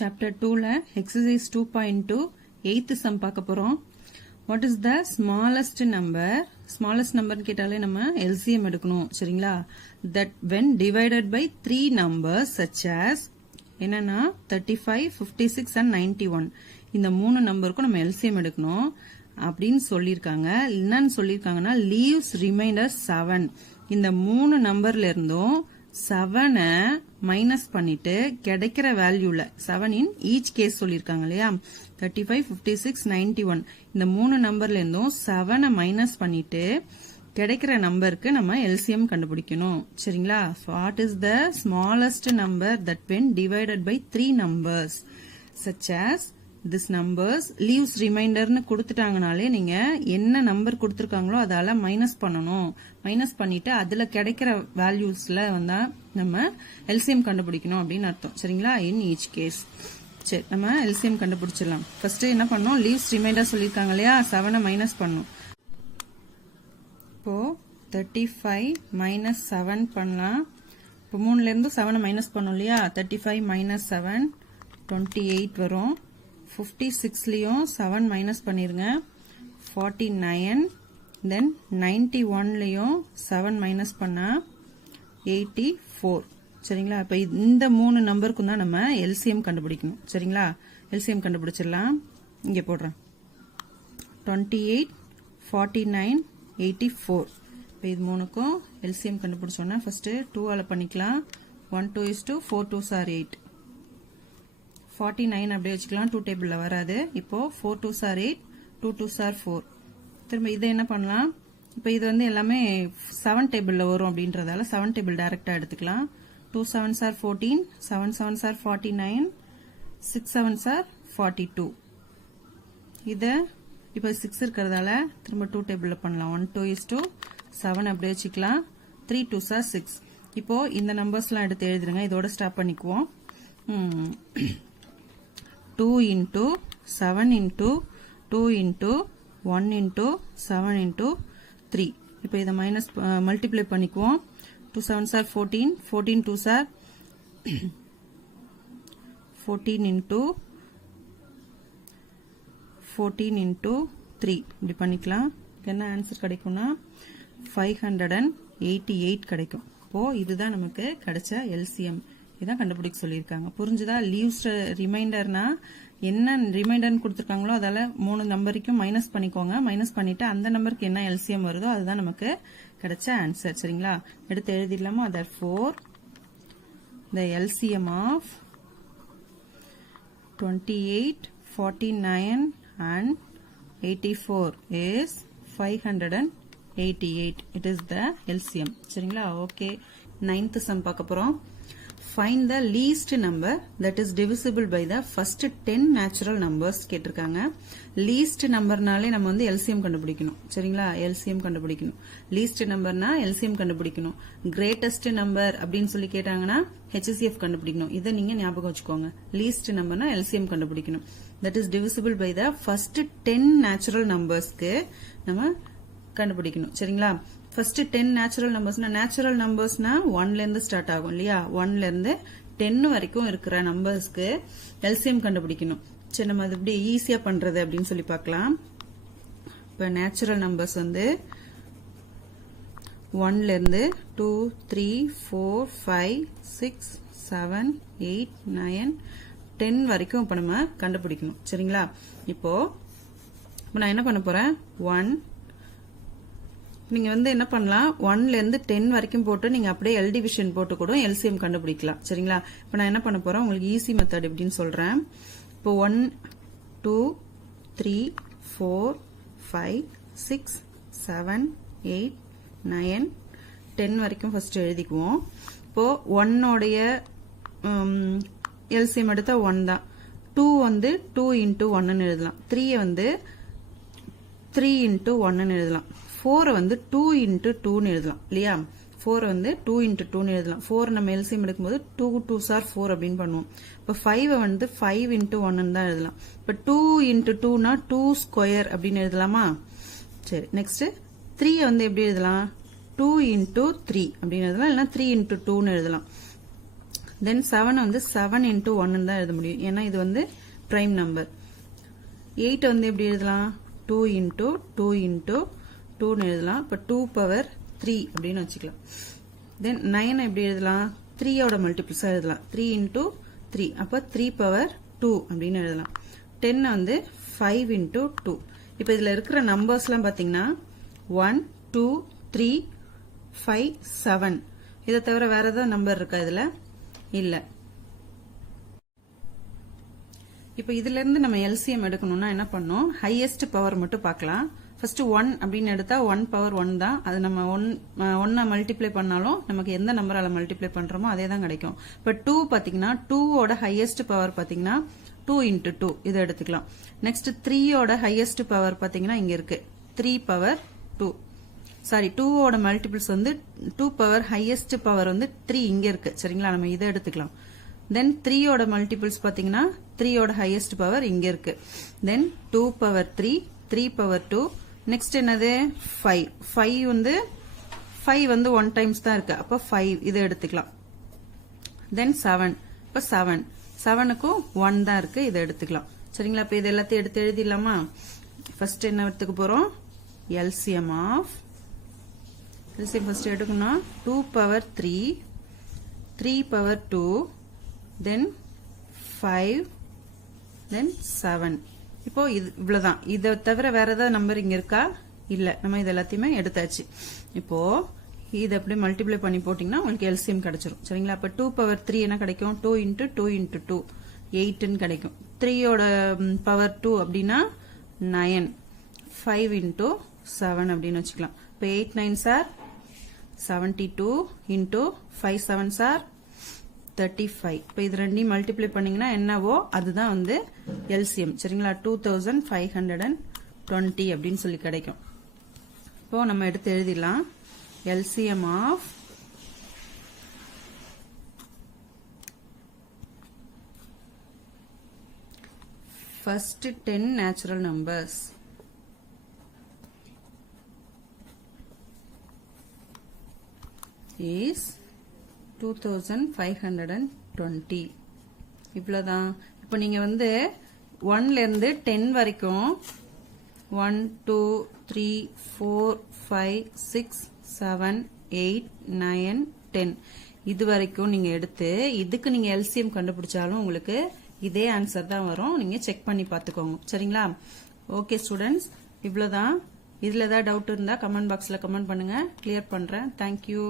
Chapter 2ல exercise 2.2 8th sum பார்க்க போறோம். What is the smallest number? Smallest number கேட்டாலே நம்ம LCM எடுக்கணும் சரிங்களா? That when divided by 3 numbers such as என்னன்னா 35, 56 and 91 இந்த மூணு நம்பருக்கும் நம்ம LCM எடுக்கணும் அப்படின்னு சொல்லியிருக்காங்க. என்னன்னு சொல்லியிருக்காங்கன்னா leaves remainder 7 இந்த மூணு நம்பர்ல இருந்தும் 7 மைனஸ் பண்ணிட்டு கிடைக்கிற வேல்யூல 7 இன் ஈச் கேஸ் சொல்லிருக்காங்க இல்லையா 35, 56, 91 இந்த மூணு நம்பர்ல இருந்தும் 7 மைனஸ் பண்ணிட்டு கிடைக்கிற நம்பருக்கு நம்ம LCM கண்டுபிடிக்கணும் சரிங்களா. What is the smallest number that when divided by 3 numbers such as this numbers leaves remainder னு கொடுத்துட்டாங்கனாலே நீங்க என்ன நம்பர் கொடுத்திருக்காங்களோ அதால மைனஸ் பண்ணணும். மைனஸ் பண்ணிட்டு அதுல கிடைக்கிற வேல்யூஸ்ல வந்தா நம்ம LCM கண்டுபிடிக்கணும் அப்படின்னு அர்த்தம் சரிங்களா. இன் ஈச் கேஸ் சரி நம்ம LCM கண்டுபிடிச்சிடலாம். ஃபர்ஸ்ட் என்ன பண்ணோம் leaves remainder சொல்லிருக்காங்க இல்லையா 7 மைனஸ் பண்ணணும். இப்போ 35 மைனஸ் 7 பண்ணலாம். இப்போ 3ல இருந்து 7 மைனஸ் பண்ணோம் இல்லையா 35 மைனஸ் 7 28 வரும். 56லயும் 7 மைனஸ் பண்ணிருங்க 49 then 91லயும் 7 மைனஸ் பண்ணா 84 சரிங்களா. இப்ப இந்த மூணு நம்பருக்கும் தான் நம்ம LCM கண்டுபிடிக்கணும் சரிங்களா. LCM கண்டுபிடிச்சிடலாம். இங்க போடுறேன் 28, 49, 84 இப்ப இது மூணுக்கும் LCM கண்டுபிடிச்சோம்னா ஃபர்ஸ்ட் 2 ஆல பண்ணிக்கலாம். 1 2 is 2 4 2s are 8 49 அப்படியே வச்சுக்கலாம் 2 டேபிள்ல வராது. இப்போ 4 2s are 8 2 2s are 4 திரும்ப இதை என்ன பண்ணலாம். இப்போ இது வந்து எல்லாமே 7 டேபிள்ல வரும் அப்படின்றதால 7 டேபிள் டைரக்டா எடுத்துக்கலாம். 2 7s are 14 7 7s are 49 6 7s are 42 இத இப்போ 6 இருக்கிறதால திரும்ப 2 டேபிள்ல பண்ணலாம். 1 2 is 2 7 அப்படியே வச்சுக்கலாம் 3 2s are 6 இப்போ இந்த நம்பர்ஸ்லாம் எடுத்து எழுதுங்க. இதோட ஸ்டாப் பண்ணிக்குவோம். 2 into 7 into 2 into 1 into 7 into 3 இப்போ இதை மைனஸ் மல்டிப்ளை பண்ணிக்குவோம். 2 7s are 14 14 2s are 14 into 3 இப்படி பண்ணிக்கலாம். என்ன ஆன்சர் கிடைக்கும்னா 588 கிடைக்கும். இப்போ இதுதான் நமக்கு கிடைச்ச LCM. இதான் கண்டுபிடிக்க சொல்லியிருக்காங்க. புரிஞ்சுதா? லீவ்ஸ் ரிமைண்டர்னா என்ன ரிமைண்டர்னு கொடுத்துருக்காங்களோ அதால மூணு நம்பருக்கும் மைனஸ் பண்ணிக்கோங்க. மைனஸ் பண்ணிட்டு அந்த நம்பருக்கு என்ன LCM வருதோ அதுதான் நமக்கு கிடைச்ச ஆன்சர் சரிங்களா. எடுத்து எழுதிடலாமா. therefore the LCM of 28, 49 and 84 is 588. It is the LCM சரிங்களா. ஓகே 9th sum பார்க்க போறோம். Find the least number that is divisible by the first 10 natural numbers கேட்டிருக்காங்க. least numberனாலே நம்ம வந்து LCM கண்டுபிடிக்கணும் சரிங்களா. LCM கண்டுபிடிக்கணும். least numberனா LCM கண்டுபிடிக்கணும். greatest number அப்படின்னு சொல்லி கேட்டாங்கன்னா HCF கண்டுபிடிக்கணும். இதை நீங்க ஞாபகம் வச்சுக்கோங்க. least numberனா LCM கண்டுபிடிக்கணும். that is divisible by the first 10 natural numbersக்கு நம்ம கண்டுபிடிக்கணும் சரிங்களா. ஃபர்ஸ்ட் 10 நேச்சுரல் நம்பர்ஸ்னா நேச்சுரல் நம்பர்ஸ்னா 1ல இருந்து ஸ்டார்ட் ஆகும் இல்லையா. 1ல இருந்து 10 வரைக்கும் இருக்கிற நம்பர்ஸ்க்கு LCM கண்டுபிடிக்கணும். சரி நம்ம அது எப்படி ஈஸியா பண்றது அப்படின்னு சொல்லி பார்க்கலாம். இப்ப நேச்சுரல் நம்பர்ஸ் வந்து 1ல இருந்து 2 3 4 5 6 7 8 9 10 வரைக்கும் இப்ப நம்ம கண்டுபிடிக்கணும் சரிங்களா. இப்போ நான் என்ன பண்ண போறேன் 1 நீங்க வந்து என்ன பண்ணலாம் 1ல இருந்து 10 வரைக்கும் போட்டு நீங்க அப்படியே L டிவிஷன் போட்டு கூட LCM கண்டுபிடிக்கலாம் சரிங்களா. இப்போ நான் என்ன பண்ண போறேன் உங்களுக்கு ஈஸி மெத்தட் எப்படின்னு சொல்றேன். இப்போ 1 2 3 4 5 6 7 8 9 10 வரைக்கும் ஃபர்ஸ்ட் எழுதிக்குவோம். இப்போ 1 உடைய LCM எடுத்தா 1 தான். 2 வந்து 2 into 1 ன்னு எழுதலாம். 3 வந்து 3 into 1 ன்னு எழுதலாம். 4 வந்து 2 into 2 ன்னு எழுதலாம் இல்லையா. 4 வந்து 2 into 2 ன்னு எழுதலாம். 4 நம்ம LCM எடுக்கும்போது 2 2s are 4 அப்படின்னு பண்ணுவோம். இப்போ 5 வந்து 5 into 1 ன்னு தான் எழுதலாம். இப்போ 2 into 2 னா 2 ஸ்கொயர் அப்படின்னு எழுதலாமா. சரி நெக்ஸ்ட் 3 வந்து எப்படி எழுதலாம் 2 into 3 அப்படின்னு எழுதலாம். இல்லைன்னா 3 into 2 ன்னு எழுதலாம். தென் 7 வந்து 7 into 1 தான் எழுத முடியும் ஏன்னா இது வந்து பிரைம் நம்பர் 8 வந்து எப்படி எழுதலாம் 2 into 2 into 2 எழுதலாம் இப்ப 2 power 3 அப்படின்னு வச்சுக்கலாம் தென் 9 எப்படி எழுதலாம் 3 ஓட மல்டிபிள்ஸா எழுதலாம் 3 into 3 அப்ப 3 power 2 அப்படின்னு எழுதலாம் 10 வந்து 5 into 2 இப்ப இதுல இருக்கிற நம்பர்ஸ்லாம் பாத்தீங்கன்னா 1 2 3 5 7 இதை தவிர வேற ஏதாவது நம்பர் இருக்கா இதுல இல்ல இப்ப இதுல இருந்து நம்ம எல்சிஎம் எடுக்கணும்னா என்ன பண்ணோம் ஹையஸ்ட் பவர் மட்டும் பார்க்கலாம் ஃபர்ஸ்ட் 1 அப்படின்னு எடுத்தா 1 பவர் 1 தான் அது நம்ம 1 மல்டிப்ளை பண்ணாலும் நமக்கு எந்த நம்பரால மல்டிப்ளை பண்றோமோ அதே தான் கிடைக்கும் இப்ப 2 பாத்தீங்கன்னா 2 ஓட ஹையஸ்ட் பவர் பாத்தீங்கன்னா 2 into 2 இதை எடுத்துக்கலாம் நெக்ஸ்ட் 3 ஓட ஹையஸ்ட் பவர் பாத்தீங்கன்னா இங்க இருக்கு 3 பவர் 2 சாரி 2 ஓட மல்டிபிள்ஸ் வந்து 2 பவர் ஹையஸ்ட் பவர் வந்து 3 இங்க இருக்கு சரிங்களா நம்ம இதை எடுத்துக்கலாம் தென் 3 ஓட மல்டிபிள்ஸ் பாத்தீங்கன்னா 3 ஓட ஹையஸ்ட் பவர் இங்க இருக்கு தென் 2 பவர் 3 3 பவர் 2 நெக்ஸ்ட் என்னது 5 வந்து 5 வந்து 1 டைம்ஸ் தான் இருக்கு அப்ப 5 இதை எடுத்துக்கலாம் தென் 7 இப்ப 7க்கும் 1 தான் இருக்கு இதை எடுத்துக்கலாம் சரிங்களா இப்ப இது எல்லாத்தையும் எடுத்து எழுதிடலாமா ஃபர்ஸ்ட் என்ன எடுத்துக்க போறோம் எல்சிஎம் ஆஃப் எல்சிஎம் ஃபர்ஸ்ட் எடுக்கணும் 2 பவர் 3 3 பவர் 2 தென் 5 தென் 7 இப்போ இவ்வளவுதான் இதை தவிர வேற ஏதாவது நம்பர் இங்க இருக்கா இல்ல நம்ம இது எல்லாத்தையுமே எடுத்தாச்சு இப்போ இது அப்படியே மல்டிப்ளை பண்ணி போட்டீங்கன்னா உங்களுக்கு எல்சிஎம் கிடைச்சிரும் சரிங்களா அப்ப 2 பவர் 3 என்ன கிடைக்கும் 2 into 2 into 2 8 ன்னு கிடைக்கும் 3 ஓட பவர் 2 அப்படின்னா 9 5 into 7 அப்படின்னு வச்சுக்கலாம் இப்ப 8 9 சார் 72 into 5 7 சார் 35 இப்ப இது ரெண்டையும் மல்டிப்ளை பண்ணீங்கன்னா என்னவோ அதுதான் வந்து எல்சிஎம் சரிங்களா 2520 அப்படின்னு சொல்லி கிடைக்கும் இப்போ நம்ம எடுத்து எழுதிடலாம் LCM of first 10 natural numbers is 2520 இவ்வளவுதான் இப்போ நீங்க வந்து 1 ல இருந்து 10 வரைக்கும் 1 2 3 4 5 6 7 8 9 10 இது வரைக்கும் நீங்க எடுத்து இதுக்கு நீங்க எல்சிஎம் கண்டுபிடிச்சாலும் உங்களுக்கு இதே ஆன்சர் தான் வரும் நீங்க செக் பண்ணி பாத்துக்கோங்க சரிங்களா ஓகே ஸ்டூடெண்ட்ஸ் இவ்வளவுதான் இதுல ஏதாவது டவுட் இருந்தா கமெண்ட் பாக்ஸ்ல கமெண்ட் பண்ணுங்க கிளியர் பண்றேன் தேங்க்யூ